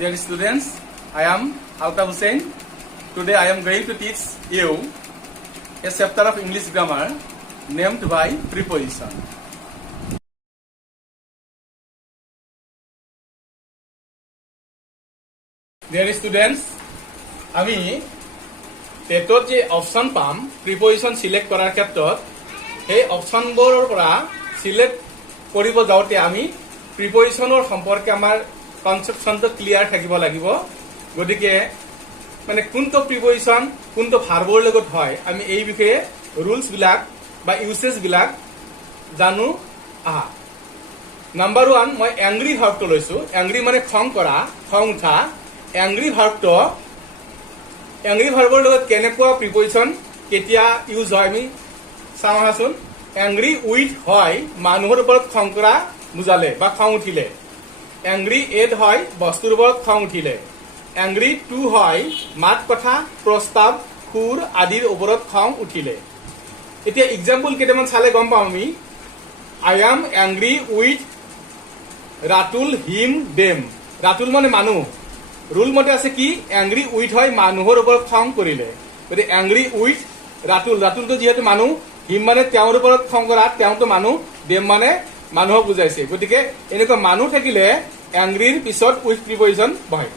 Dear students, I am Altaf Hussain. Today I am going to teach you a chapter of English grammar named by preposition. Dear students, আমি টেটত যে option পাম প্ৰিপজিশন select কৰাৰ ক্ষেত্ৰত সেই অপশনবোৰৰ পৰা select কৰিব যাওঁতে আমি প্ৰিপজিশনৰ সম্পৰ্কে আমাৰ কনসেপশনটো ক্লিয়াৰ থাকিব লাগিব গতিকে মানে কোনটো প্ৰিপজিশন কোনটো ভাৰ্বৰ লগত হয় আমি এই বিষয়ে ৰুলছ বিলাক বা ইউসেজ বিলাক জানো আহা নাম্বাৰ 1 মই এংগ্ৰি ভাৰ্বটো লৈছো এংগ্ৰি মানে খং কৰা খং উঠা এংগ্ৰি ভাৰ্বটো এংগ্ৰি ভাৰ্বৰ লগত কেনেকুৱা প্ৰিপজিশন কেতিয়া ইউজ হয় আমি চাওঁ আহাচোন এংগ্ৰি উইথ হয় মানুহৰ ওপৰত খং কৰা বুজালে বা খং উঠিলে এংগ্ৰি এট হয় বস্তুৰ ওপৰত খং উঠিলে এংগ্ৰি টু হয় মাত কথা প্ৰস্তাৱ খুৰ আদিৰ ওপৰত খং উঠিলে এতিয়া এক্সাম্পল কেইটামান চালে গম পাম আমি I am angry with Ratul him them Ratul মানে মানুহ ৰুল মতে আছে কি এংগ্ৰি উইথ হয় মানুহৰ ওপৰত খং কৰিলে গতিকে এংগ্ৰি উইথ ৰাতুল ৰাতুলটো যিহেতু মানুহ হিম মানে তেওঁৰ ওপৰত খং কৰা তেওঁতো মানুহ দেম মানে মানুহক বুজাইছে গতিকে এনেকুৱা মানুহ থাকিলে এংগ্ৰিৰ পিছত উইথ প্ৰিপজিশন বহে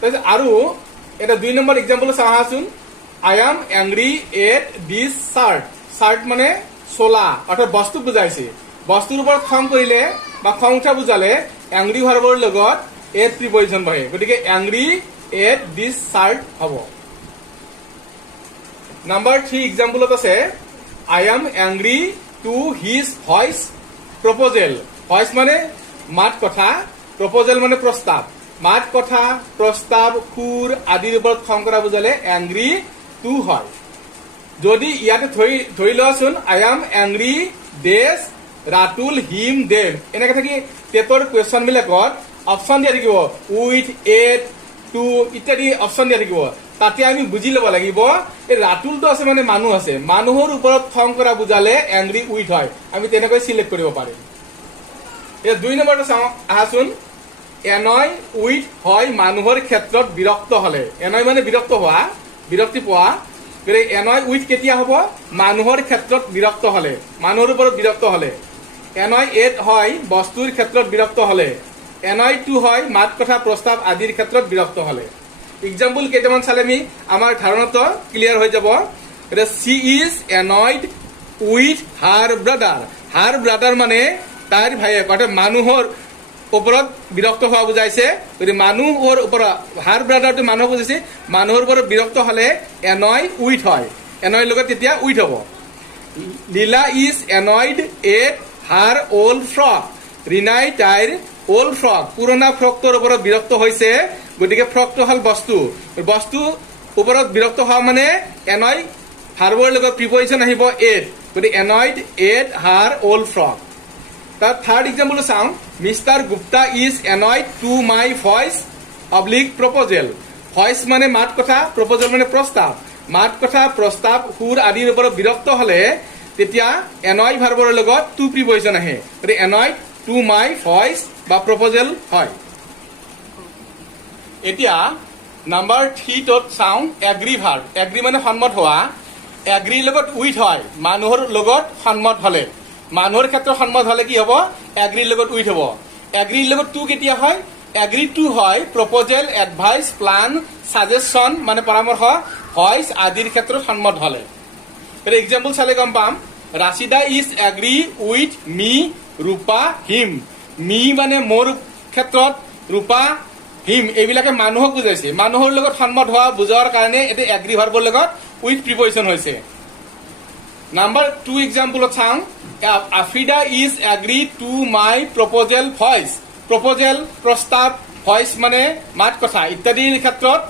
তাৰপিছত আৰু এটা 2 নম্বৰ এক্সাম্পল চাওঁচোন I am angry at this shirt shirt মানে চোলা অৰ্থাৎ বস্তু বুজাইছে বস্তুৰ ওপৰত খং কৰিলে বা খং উঠা বুজালে এংগ্ৰি ভাৰ্বৰ লগত এট প্ৰিপজিশন বহে গতিকে এংগ্ৰি এট দিছ শাৰ্ট হ'ব নাম্বাৰ 3 এক্সাম্পলত আছে I am angry to his voice proposal voice মানে মাত কথা প্ৰপ'জেল মানে প্ৰস্তাৱ মাত কথা প্ৰস্তাৱ খুৰ আদিৰ ওপৰত খং কৰা বুজালে এংগ্ৰি টু হয় যদি ইয়াতে ধৰি লোৱাচোন আই এম এংগ্ৰি দেশ ৰাতুল হিম দেম এনেকে থাকি টেটৰ কুৱেশ্যন বিলাকত অপশ্যন দিয়া থাকিব উইথ এট টু ইত্যাদি অপশ্যন দিয়া থাকিব তাতে আমি বুজি ল'ব লাগিব এই ৰাতুলটো আছে মানে মানুহ আছে মানুহৰ ওপৰত খং কৰা বুজালে এংগ্ৰি উইথ হয় আমি তেনেকৈ সিলেক্ট কৰিব পাৰিম এই 2 নম্বৰটো চাওঁ আহাচোন এনয় উইথ হয় মানুহৰ ক্ষেত্ৰত বিৰক্ত হলে এনয় মানে বিৰক্ত হোৱা বিৰক্তি পোৱা গতিকে এনয় উইথ কেতিয়া হ'ব মানুহৰ ক্ষেত্ৰত বিৰক্ত হলে মানুহৰ ওপৰত বিৰক্ত হলে এনয় এট হয় বস্তুৰ ক্ষেত্ৰত বিৰক্ত হলে এনয় টু হয় মাত কথা প্ৰস্তাৱ আদিৰ ক্ষেত্ৰত বিৰক্ত হলে এক্সাম্পল কেইটামান চালে আমি আমাৰ ধাৰণাটো ক্লিয়াৰ হৈ যাব সি ইজ এনয়ড উইথ হাৰ ব্ৰাদাৰ মানে তাইৰ ভাইয়েক অৰ্থাৎ মানুহৰ ওপৰত বিৰক্ত হোৱা বুজাইছে গতিকে মানুহৰ ওপৰত হাৰ ব্ৰাদাৰটো মানুহ বুজাইছে মানুহৰ ওপৰত বিৰক্ত হলে এনয় উইথ হয় এনয়ৰ লগত তেতিয়া উইথ হ'ব Leela is annoyed at her old frock ৰীনাই তাইৰ অল্ড ফ্ৰক পুৰণা ফ্ৰকটোৰ ওপৰত বিৰক্ত হৈছে গতিকে ফ্ৰকটো হ'ল বস্তু ওপৰত বিৰক্ত হোৱা মানে এনয় ভাৰ্বৰ লগত প্ৰিপজিশন আহিব এট গতিকে annoyed at her old frock তাৰ থাৰ্ড এক্সাম্পল চাওঁ mister Gupta is annoyed to my voice oblique proposal voice মানে মাত কথা প্ৰপ'জেল মানে প্ৰস্তাৱ মাত কথা প্ৰস্তাৱ সুৰ আদিৰ ওপৰত বিৰক্ত হলে তেতিয়া এনয় ভাৰ্বৰ লগত টু প্ৰিপজিশন আহে গতিকে এনয়ড টু মাই ভইচ বা প্ৰপ'জেল হয় এতিয়া নাম্বাৰ 3 ত চাওঁ এগ্ৰি ভাৰ্ব এগ্ৰি মানে সন্মত হোৱা এগ্ৰিৰ লগত উইথ হয় মানুহৰ লগত সন্মত হলে মানুহৰ ক্ষেত্ৰত সন্মত হলে কি হ'ব এগ্ৰিৰ লগত উইথ হ'ব এগ্ৰিৰ লগত টু কেতিয়া হয় এগ্ৰি টু হয় প্ৰপ'জেল এডভাইচ প্লান সাজেশ্যন মানে পৰামৰ্শ ভইচ আদিৰ ক্ষেত্ৰত সন্মত হলে এক্সাম্পল চালে গম পাম ৰাচিদা ইজ এগ্ৰি উইথ মি ৰূপা হিম মি মানে মোৰ ক্ষেত্ৰত ৰূপা হিম এইবিলাকে মানুহক বুজাইছে মানুহৰ লগত সন্মত হোৱা বুজোৱাৰ কাৰণে এতে এগ্ৰি ভাৰ্বৰ লগত উইথ প্ৰিপজিশন হৈছে নাম্বাৰ 2 এক্সাম্পলত চাওঁ Afrida is agree to my proposal voice proposal প্ৰস্তাৱ ভইচ মানে মাত কথা ইত্যাদিৰ ক্ষেত্ৰত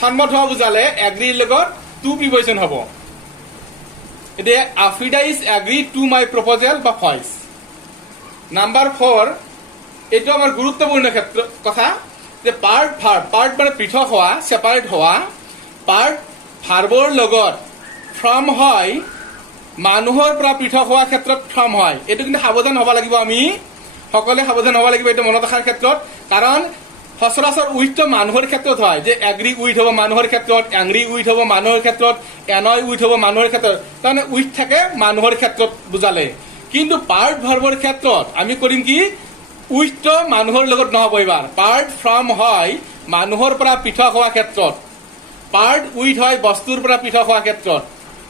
সন্মত হোৱা বুজালে এগ্ৰিৰ লগত টু প্ৰিপজিশন হ'ব এতিয়া Afrida is agree to my proposal বা ভইচ নাম্বাৰ 4 এইটো আমাৰ গুৰুত্বপূৰ্ণ ক্ষেত্ৰ কথা যে পাৰ্ট মানে পৃথক হোৱা ছেপাৰেট হোৱা পাৰ্ট ভাৰ্বৰ লগত ফ্ৰম হয় মানুহৰ পৰা পৃথক হোৱাৰ ক্ষেত্ৰত ফ্ৰম হয় এইটো কিন্তু সাৱধান হ'ব লাগিব আমি সকলোৱে সাৱধান হ'ব লাগিব এইটো মনত ৰখাৰ ক্ষেত্ৰত কাৰণ সচৰাচৰ উইথটো মানুহৰ ক্ষেত্ৰত হয় যে এগ্ৰি উইথ হ'ব মানুহৰ ক্ষেত্ৰত এংগ্ৰি উইথ হ'ব মানুহৰ ক্ষেত্ৰত এনয় উইথ হ'ব মানুহৰ ক্ষেত্ৰত তাৰমানে উইথ থাকে মানুহৰ ক্ষেত্ৰত বুজালে কিন্তু পাৰ্ট ভাৰ্বৰ ক্ষেত্ৰত আমি কৰিম কি উইথটো মানুহৰ লগত নহ'ব এইবাৰ পাৰ্ট ফ্ৰম হয় মানুহৰ পৰা পৃথক হোৱা ক্ষেত্ৰত পাৰ্ট উইথ হয় বস্তুৰ পৰা পৃথক হোৱা ক্ষেত্ৰত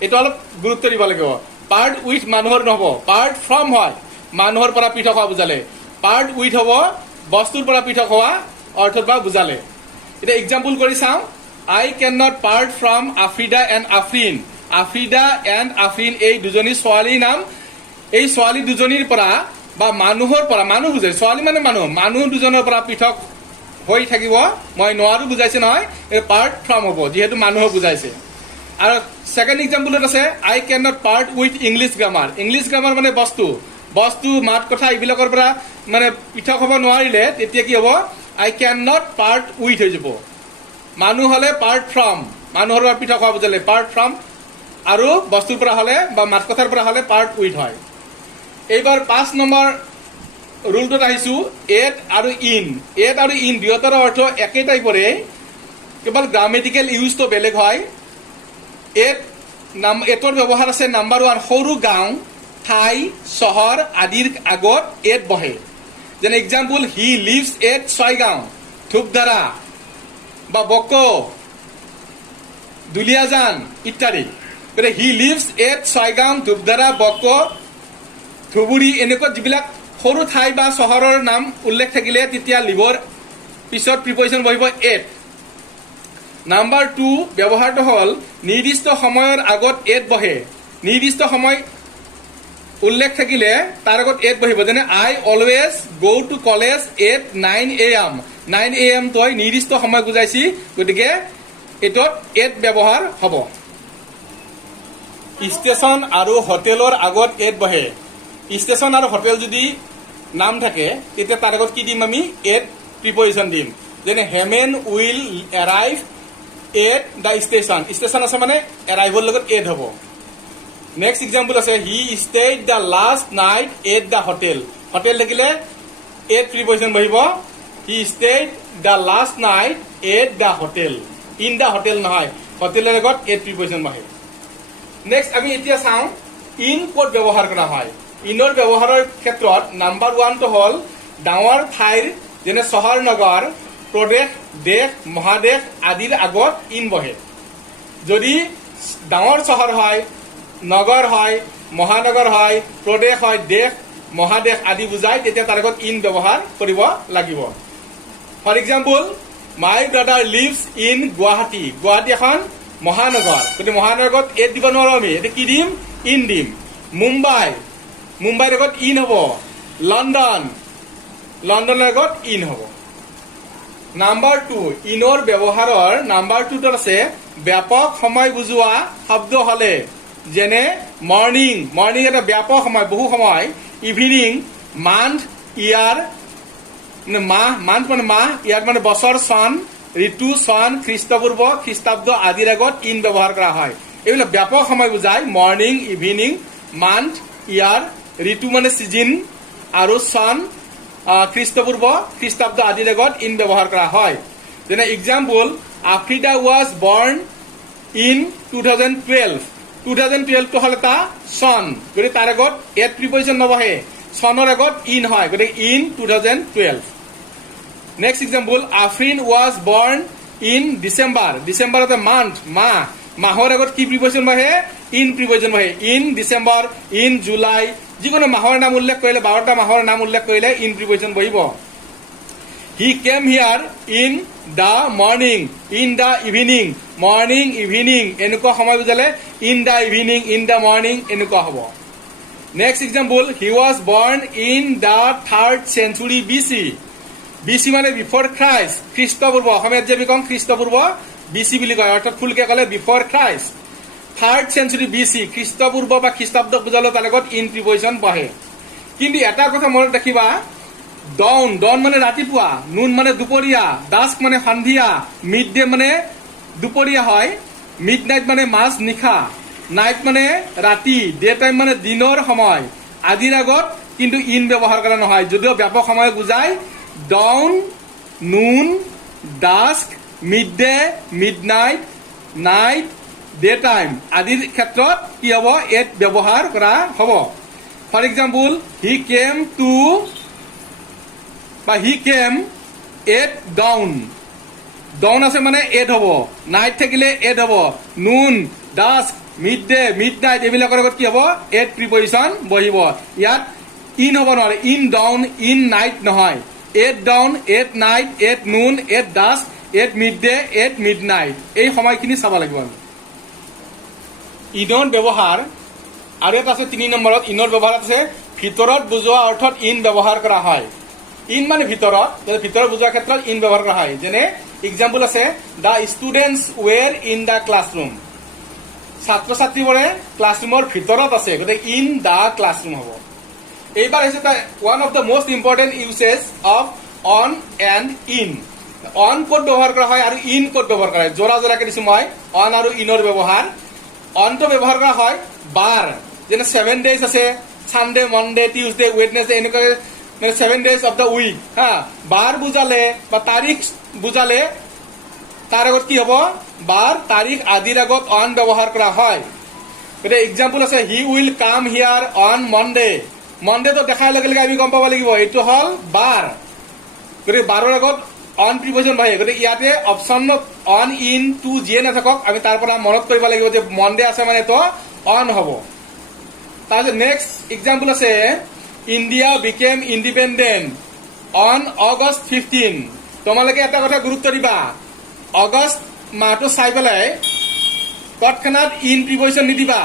এইটো অলপ গুৰুত্ব দিব লাগিব পাৰ্ট উইথ মানুহৰ নহ'ব পাৰ্ট ফ্ৰম হয় মানুহৰ পৰা পৃথক হোৱা বুজালে পাৰ্ট উইথ হ'ব বস্তুৰ পৰা পৃথক হোৱা অৰ্থত বা বুজালে এতিয়া এক্সাম্পল কৰি চাওঁ I can not part from Afrida and Afrin Afrida and Afrin এই দুজনী ছোৱালীৰ নাম এই ছোৱালী দুজনীৰ পৰা বা মানুহৰ পৰা মানুহ বুজাই ছোৱালী মানে মানুহ দুজনৰ পৰা পৃথক হৈ থাকিব মই নোৱাৰো বুজাইছে নহয় এই পাৰ্ট ফ্ৰম হ'ব যিহেতু মানুহক বুজাইছে আৰু ছেকেণ্ড এক্সাম্পলত আছে I can not part with English grammar মানে বস্তু মাত কথা এইবিলাকৰ পৰা মানে পৃথক হ'ব নোৱাৰিলে তেতিয়া কি হ'ব I can not part with হৈ যাব মানুহ হ'লে পাৰ্ট ফ্ৰম মানুহৰ পৰা পৃথক হোৱা বুজালে পাৰ্ট ফ্ৰম আৰু বস্তুৰ পৰা হ'লে বা মাত কথাৰ পৰা হ'লে পাৰ্ট উইথ হয় এইবাৰ 5 নম্বৰ ৰুলটোত আহিছো এট আৰু ইন দুয়োটাৰ অৰ্থ একে টাইপৰে কেৱল গ্ৰামেটিকেল ইউজটো বেলেগ হয় এটৰ ব্যৱহাৰ আছে নাম্বাৰ 1 সৰু গাঁও ঠাই চহৰ আদিৰ আগত এট বহে যেনে example he lives at Chaygaon Dhupdhara বা বক দুলিয়াজান ইত্যাদি গতিকে he lives at Chaygaon Dhupdhara Bok Dhubri এনেকুৱা যিবিলাক সৰু ঠাই বা চহৰৰ নাম উল্লেখ থাকিলে তেতিয়া লিভৰ পিছত প্ৰিপজিশ্যন বহিব এট নাম্বাৰ 2 ব্যৱহাৰটো হ'ল নিৰ্দিষ্ট সময়ৰ আগত এট বহে নিৰ্দিষ্ট সময় উল্লেখ থাকিলে তাৰ আগত এট বহিব যেনে I always go to college at 9 AM 9 AM তই নিৰ্দিষ্ট সময় বুজাইছি গতিকে এটত এট ব্যৱহাৰ হ'ব ষ্টেচন আৰু হোটেলৰ আগত এট বহে ষ্টেচন আৰু হোটেল যদি নাম থাকে তেতিয়া তাৰ আগত কি দিম আমি এট প্ৰিপজিশ্যন দিম যেনে Hemen will arrive at the station আছে মানে এৰাইভৰ লগত এট হ'ব নেক্সট এক্সাম্পল আছে he stayed the last night at the hotel থাকিলে এট প্ৰিপজিশ্যন বহিব he stayed the last night at the hotel in the hotel নহয় হোটেলৰ আগত এট প্ৰিপজিশ্যন বহে নেক্সট আমি এতিয়া চাওঁ ইন ক'ত ব্যৱহাৰ কৰা হয় ইনৰ ব্যৱহাৰৰ ক্ষেত্ৰত নাম্বাৰ 1টো হ'ল ডাঙৰ ঠাইৰ যেনে চহৰ নগৰ প্ৰদেশ দেশ মহাদেশ আদিৰ আগত ইন বহে যদি ডাঙৰ চহৰ হয় নগৰ হয় মহানগৰ হয় প্ৰদেশ হয় দেশ মহাদেশ আদি বুজায় তেতিয়া তাৰ আগত ইন ব্যৱহাৰ কৰিব লাগিব for example my brother lives in Guwahati এখন মহানগৰ গতিকে মহানগৰত এট দিব নোৱাৰো আমি এতিয়া কি দিম ইন দিম মুম্বাইৰ আগত ইন হ'ব লণ্ডনৰ আগত ইন হ'ব নাম্বাৰ 2 ইনৰ ব্যৱহাৰৰ নাম্বাৰ 2ত আছে ব্যাপক সময় বুজোৱা শব্দ হ'লে যেনে মৰ্নিং এটা ব্যাপক সময় বহু সময় ইভিনিং মান্থ ইয়াৰ মানে মান্থ মানে মাহ ইয়াৰ মানে বছৰ চন ঋতু চন খ্ৰীষ্টপূৰ্ব খ্ৰীষ্টাব্দ আদিৰ আগত ইন ব্যৱহাৰ কৰা হয় এইবিলাক ব্যাপক সময় বুজায় মৰ্নিং ইভিনিং মান্থ ইয়াৰ ঋতু মানে চিজন আৰু চন খ্ৰীষ্টপূৰ্ব খ্ৰীষ্টাব্দ আদিৰ আগত ইন ব্যৱহাৰ কৰা হয় যেনে example Afrida was born in 2012 হ'ল এটা চন গতিকে তাৰ আগত এট প্ৰিপজিশ্যন নবহে চনৰ আগত ইন হয় গতিকে in 2012 next example Afrin was born in December এটা মান্থ মাহৰ আগত কি প্ৰিপজিশ্যন বহে ইন প্ৰিপজিশ্যন বহে ইন ডিচেম্বৰ ইন জুলাই যিকোনো মাহৰ নাম উল্লেখ কৰিলে 12টা মাহৰ নাম উল্লেখ কৰিলে ইন প্ৰিপজিশ্যন বহিব he came here in the morning in the evening morning evening এনেকুৱা সময় বুজালে in the evening in the morning এনেকুৱা হ'ব next example he was born in the 3rd century BC মানে বিফৰ খ্ৰাইষ্ট খ্ৰীষ্টপূৰ্ব অসমীয়াত যে আমি কওঁ খ্ৰীষ্টপূৰ্ব BC বুলি কয় অৰ্থাৎ ফুলকে ক'লে before Christ 3rd century BC খ্ৰীষ্টপূৰ্ব বা খ্ৰীষ্টাব্দ বুজালে তাৰ লগত ইন প্ৰিপজিশ্যন বহে কিন্তু এটা কথা মনত ৰাখিবা ডন মানে ৰাতিপুৱা নুন মানে দুপৰীয়া ডাস্ক মানে সন্ধিয়া মিড ডে মানে দুপৰীয়া হয় মিড নাইট মানে মাজ নিশা নাইট মানে ৰাতি ডে টাইম মানে দিনৰ সময় আদিৰ আগত কিন্তু ইন ব্যৱহাৰ কৰা নহয়, যদিও ব্যাপক সময় বুজায় dawn, noon, dusk, mid day, mid night, night, day time আদিৰ ক্ষেত্ৰত কি হ'ব, এট ব্যৱহাৰ কৰা হ'ব। For example he came to বা he came at dawn, dawn আছে মানে এট হ'ব, নাইট থাকিলে এট হ'ব, noon, dusk, mid day, mid night এইবিলাকৰ আগত কি হ'ব, এট প্ৰিপজিশ্যন বহিব। ইয়াত ইন হ'ব নোৱাৰে, ইন ডাউন, ইন নাইট নহয়, at dawn, at night, at noon, at dusk, at midday, at midnight, এই সময়খিনি চাব লাগিব আমি। ইনৰ ব্যৱহাৰ আৰু এটা আছে 3 নম্বৰত, ইনৰ ব্যৱহাৰ আছে ভিতৰত বুজোৱা অৰ্থত ইন ব্যৱহাৰ কৰা হয়। ইন মানে ভিতৰত, ভিতৰত বুজোৱাৰ ক্ষেত্ৰত ইন ব্যৱহাৰ কৰা হয়। যেনে এক্সাম্পল আছে the students were in the classroom, ছাত্ৰ ছাত্ৰীবোৰে ক্লাছৰুমৰ ভিতৰত আছে, গতিকে ইন দ্য ক্লাছৰুম হ'ব। এইবাৰ হৈছে one of the most important uses of on and in. On ক'ত ব্যৱহাৰ কৰা হয় আৰু ইন ক'ত ব্যৱহাৰ কৰা হয়, জোৰা জোৰাকে দিছো মই অন আৰু ইনৰ ব্যৱহাৰ। অনটো ব্যৱহাৰ কৰা হয় বাৰ, যেনে 7 days আছে, ছানডে, মনডে, টিউজডে, ৱেডনেছডে, এনেকৈ 7 days অফ দ্য উইক। বাৰ বুজালে বা তাৰিখ বুজালে তাৰ আগত কি হ'ব, বাৰ, তাৰিখ আদিৰ আগত অন ব্যৱহাৰ কৰা হয়। গতিকে এক্সাম্পল আছে he will come here on Monday, মনডেটো দেখাৰ লগে লগে আমি গম পাব লাগিব এইটো হ'ল বাৰ, গতিকে বাৰৰ আগত অন প্ৰিপজিশ্যন বহে। গতিকে ইয়াতে অপশ্যনত অন, ইন, টু যিয়ে নাথাকক আমি তাৰ পৰা মনত কৰিব লাগিব যে মনডে আছে মানে তো অন হ'ব। তাৰপিছত নেক্সট এক্সাম্পল আছে India became independent on August 15। তোমালোকে এটা কথা গুৰুত্ব দিবা, আগষ্ট মাহটো চাই পেলাই তৎক্ষণাত ইন প্ৰিপজিশ্যন নিদিবা,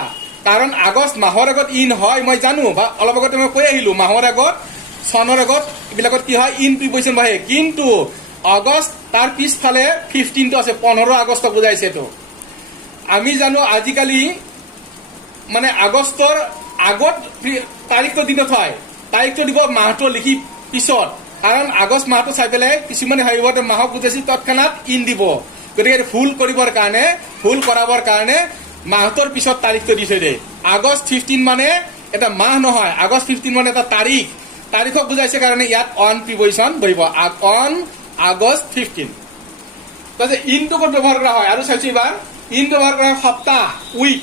কাৰণ আগষ্ট মাহৰ আগত ইন হয় মই জানো, বা অলপ আগতে মই কৈ আহিলো মাহৰ আগত, চনৰ আগত এইবিলাকত কি হয়, ইন প্ৰিপজিশ্যন বহে। কিন্তু আগষ্ট তাৰ পিছফালে 15টো আছে, 15 আগষ্ট বুজাইছে। তো আমি জানো আজিকালি মানে আগষ্টৰ আগত তাৰিখটো দিনত হয়, তাৰিখটো দিব মাহটো লিখি পিছত, কাৰণ আগষ্ট মাহটো চাই পেলাই কিছুমানে ভাবিব মাহক বুজাইছি তৎক্ষণাত ইন দিব, গতিকে ভুল কৰিবৰ কাৰণে, ভুল কৰাবৰ কাৰণে মাহটোৰ পিছত তাৰিখটো দি থৈ দিয়ে। আগষ্ট 15 মানে এটা মাহ নহয়, আগষ্ট 15 মানে এটা তাৰিখ, তাৰিখক বুজাইছে কাৰণে ইয়াত অন প্ৰিপজিশ্যন বহিব, অন আগষ্ট 15। তাৰপিছত ইনটো ক'ত ব্যৱহাৰ কৰা হয় আৰু চাইছো এইবাৰ, ইন ব্যৱহাৰ কৰা হয় সপ্তাহ, উইক,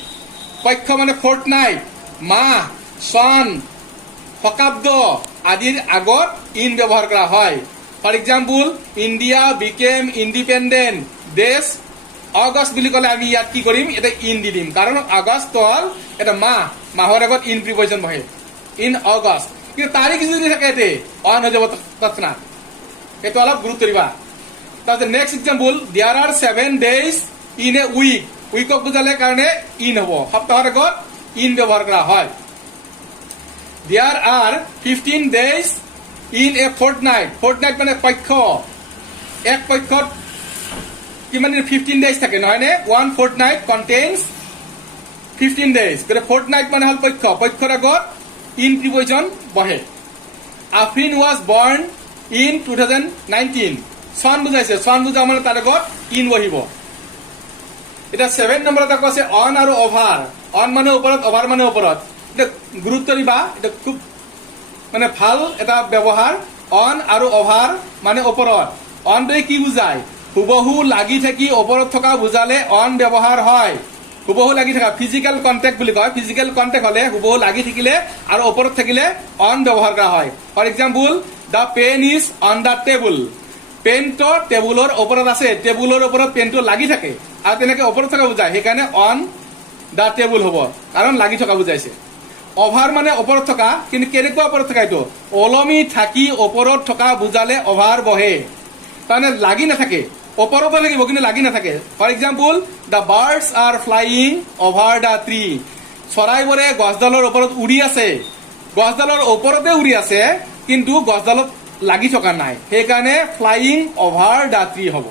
পক্ষ মানে ফৰ্ট নাইট, মাহ, চন, শতাব্দ আদিৰ আগত ইন ব্যৱহাৰ কৰা হয়। For example India became independent দেশ আগষ্ট বুলি ক'লে আমি ইয়াত কি কৰিম, এটা ইন দি দিম, কাৰণ আগষ্ট হ'ল এটা মাহ, মাহৰ আগত ইন প্ৰিপজিশ্যন বহে, ইন আগষ্ট। কিন্তু তাৰিখ যদি থাকে এতে অন হৈ যাব তৎক্ষণাত, এইটো অলপ গুৰুত্ব দিবা। তাৰপিছত next example there are 7 days in a week, উইকক বুজালে কাৰণে ইন হ'ব, সপ্তাহৰ আগত ইন ব্যৱহাৰ কৰা হয়। There are 15 days in a fortnight, fortnight মানে পক্ষ, এক পক্ষত কিমান 15 days থাকে নহয়নে, ওৱান ফৰ্টনাইট কণ্টেইনছ 15 days, গতিকে ফৰ্টনাইট মানে হ'ল পক্ষ, পক্ষৰ আগত ইন প্ৰিপজিশ্যন বহে। আফ্ৰিন ৱাজ বৰ্ণ ইন 2019, চন বুজাইছে, চন বুজা মানে তাৰ আগত ইন বহিব। এতিয়া 7 নম্বৰত আকৌ আছে অন আৰু অভাৰ, অন মানে ওপৰত, অভাৰ মানে ওপৰত। এতিয়া গুৰুত্ব দিবা, এটা খুব মানে ভাল এটা ব্যৱহাৰ, অন আৰু অভাৰ মানে ওপৰত। অনটোৱে কি বুজায়, হুবহু লাগি থাকি ওপৰত থকা বুজালে অন ব্যৱহাৰ হয়। হুবহু লাগি থকা ফিজিকেল কণ্টেক্ট বুলি কয়, ফিজিকেল কণ্টেক্ট হলে হুবহু লাগি থাকিলে আৰু ওপৰত থাকিলে অন ব্যৱহাৰ কৰা হয়। For example the pen is on the table, পেনটো টেবুলৰ ওপৰত আছে, টেবুলৰ ওপৰত পেনটো লাগি থাকে আৰু তেনেকে ওপৰত থকা বুজায়, সেইকাৰণে অন দ্য টেবুল হ'ব, কাৰণ লাগি থকা বুজাইছে। অভাৰ মানে ওপৰত থকা, কিন্তু কেনেকুৱা ওপৰত থকা, এইটো ওলমি থাকি ওপৰত থকা বুজালে অভাৰ বহে, তাৰমানে লাগি নাথাকে, ওপৰতো লাগিব কিন্তু লাগি নাথাকে। For example the birds are flying over the tree, চৰাইবোৰে গছডালৰ ওপৰত উৰি আছে, গছডালৰ ওপৰতে উৰি আছে কিন্তু গছডালত লাগি থকা নাই, সেইকাৰণে ফ্লাইং অভাৰ দ্য ট্ৰি হ'ব।